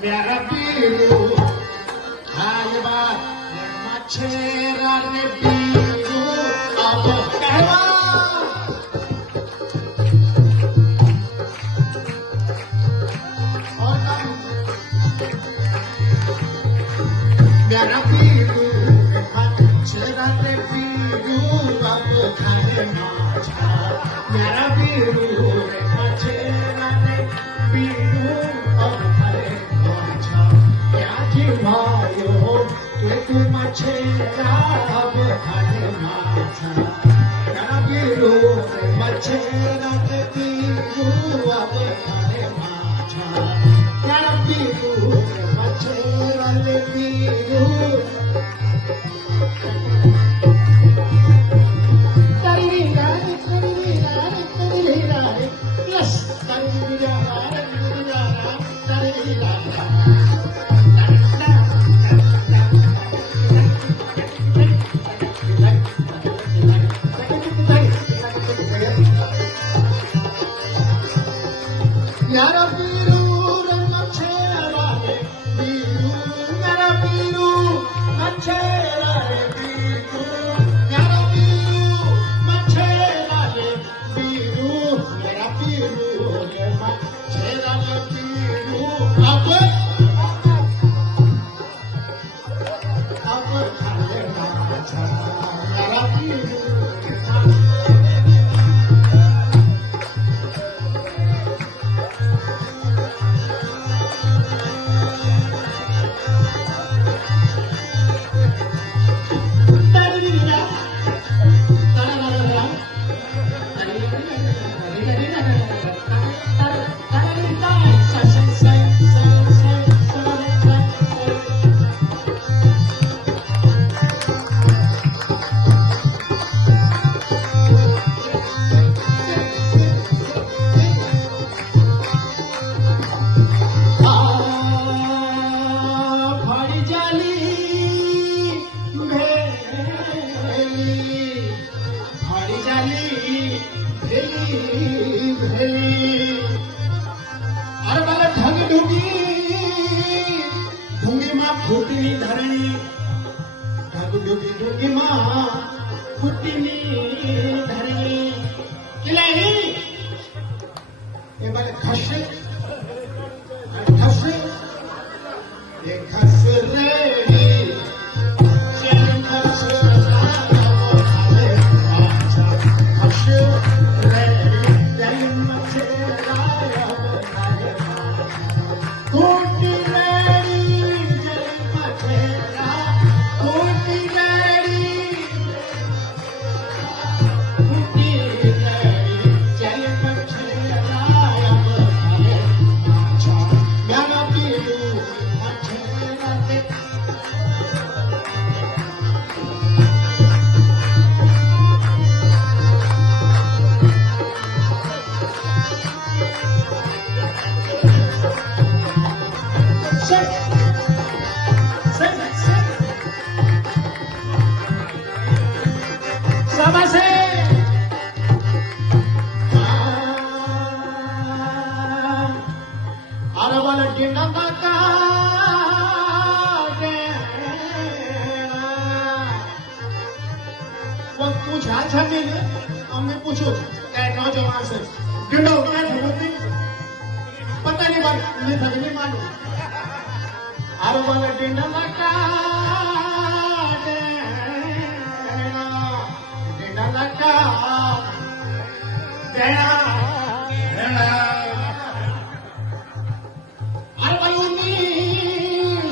मेरा पीरू हाय बात मच्छेरा ने पीरू अब कहवा मेरा पीरू मच्छेरा ने पीरू अब खाने माछा मेरा पीरू मच्छेरा ने पीरू अब खाने माछा क्या जीवायो तू मच्छेरा अब खाने माछा मेरा पीरू मच्छेरा ने पीरू अब खाने माछा मेरा पीरू मच्छेरा ने पीरू मेरा पीरू मच्छेरा ने पीरू मेरा पीरू मच्छेरा ने पीरू मेरा पीरू मच्छेरा ने पीरू मेरा पीरू मच्छेरा ने पीरू अब खाने माछा मेरा पीरू अरे बाला ढग ढूंगी माँ फूटनी धरणी ढग ढूंगी माँ फूटनी धरणी किलाई ये बाले खस ये खस रे पूछा मिले हमने पूछो नौजवान से गिंडो क्या नहीं पता नहीं बात उन्हें थक नहीं मालूम आरो वाला गिंडा लगा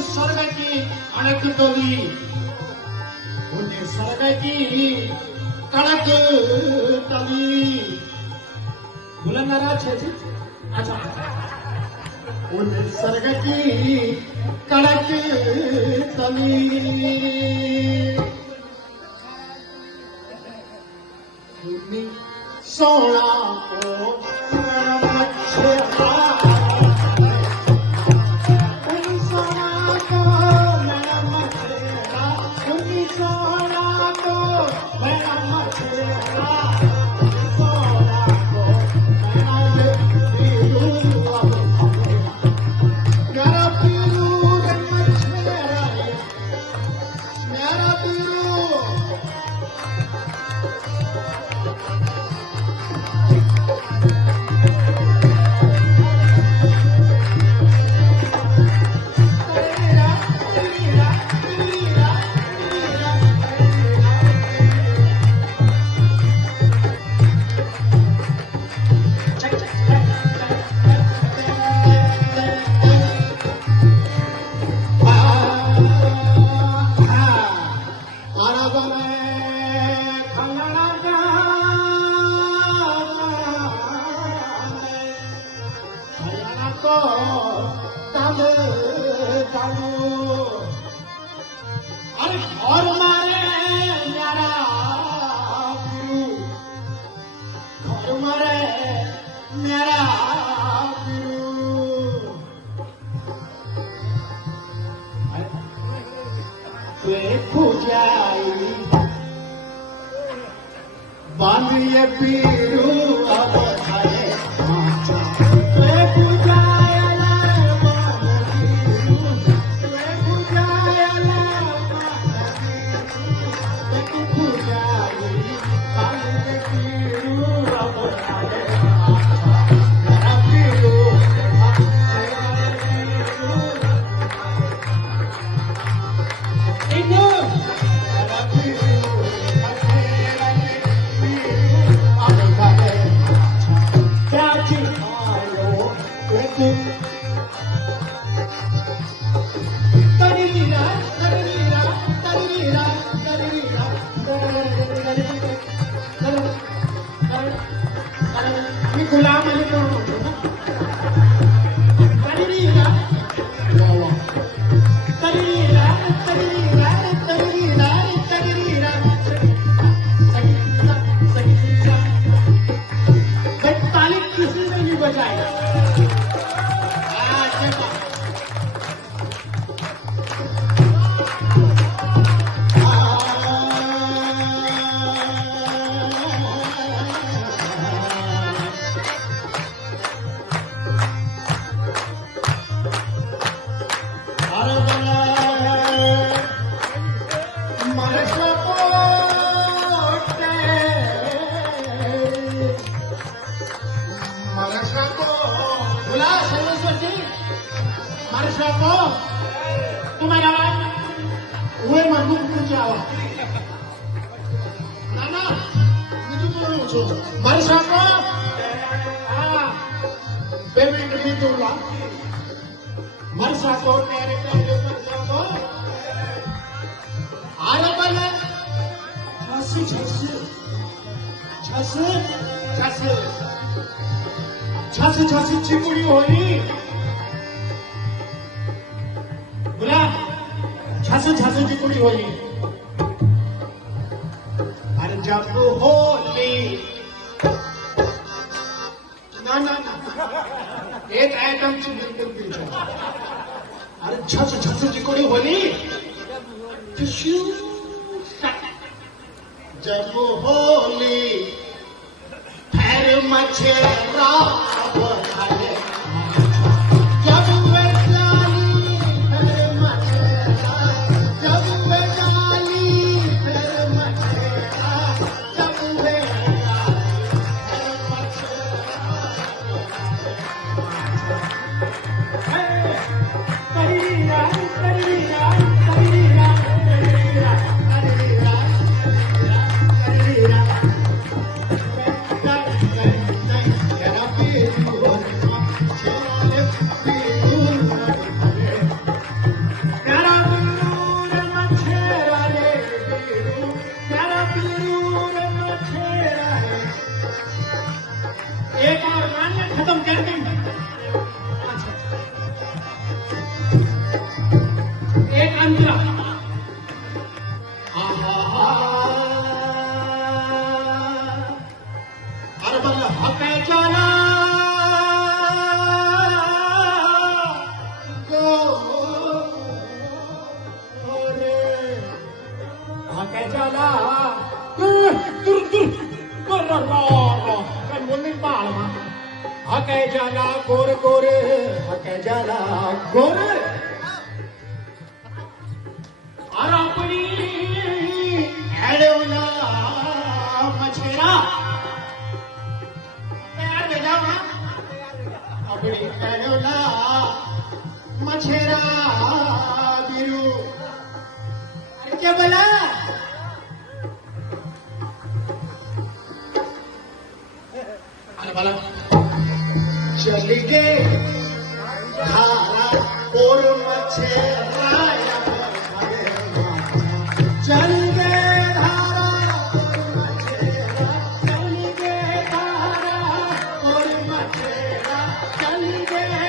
स्वर्ग की अड़क तोली उन्हें स्वर्ग की कड़क तली बुलंदरा छे अच्छा उन्हें स्वर्ग की कड़क तली सोना को Got up को तब करो अरे और मारे मेरा गुरु और मारे मेरा गुरु पूजाई बांधिए पीरू अब थारे माचा पूजायला पूजायला पूजाई बांधिए पीरू अब थारे माचा पीरू गुलाम अली कौन होते ना तरीरा तरीरा तरीरा तरीरा तरीरा ताली किसी ने नहीं बजाई तुम्हारा हुए मजबूत कुछ आवा नाना itu dulu so Marsha ko payment भी दूंगा Marsha को तेरे Marsha को आरे बने छासी चिकुड़ी होली बोला छासी चिकुड़ी होली अरे जब होली ना एक आइटम से बिल्कुल पीछे अरे छासी चिकुड़ी होली जब होली पैर मछेरा एक और गाने खत्म कर देंगे एक अंतरा अरे बल्ला हके चला हके चला kan बोलने पाल हके जाला गोर गोरे हके जाला गोरे और अपनी एडोला मछेरा तैयार हो जाओ अपनी एडोला मछेरा बिरू अरे क्या बोला वाला चली गए धारा और मछेरा चल गए धारा और मछेरा चल गए धारा और मछेरा चल गए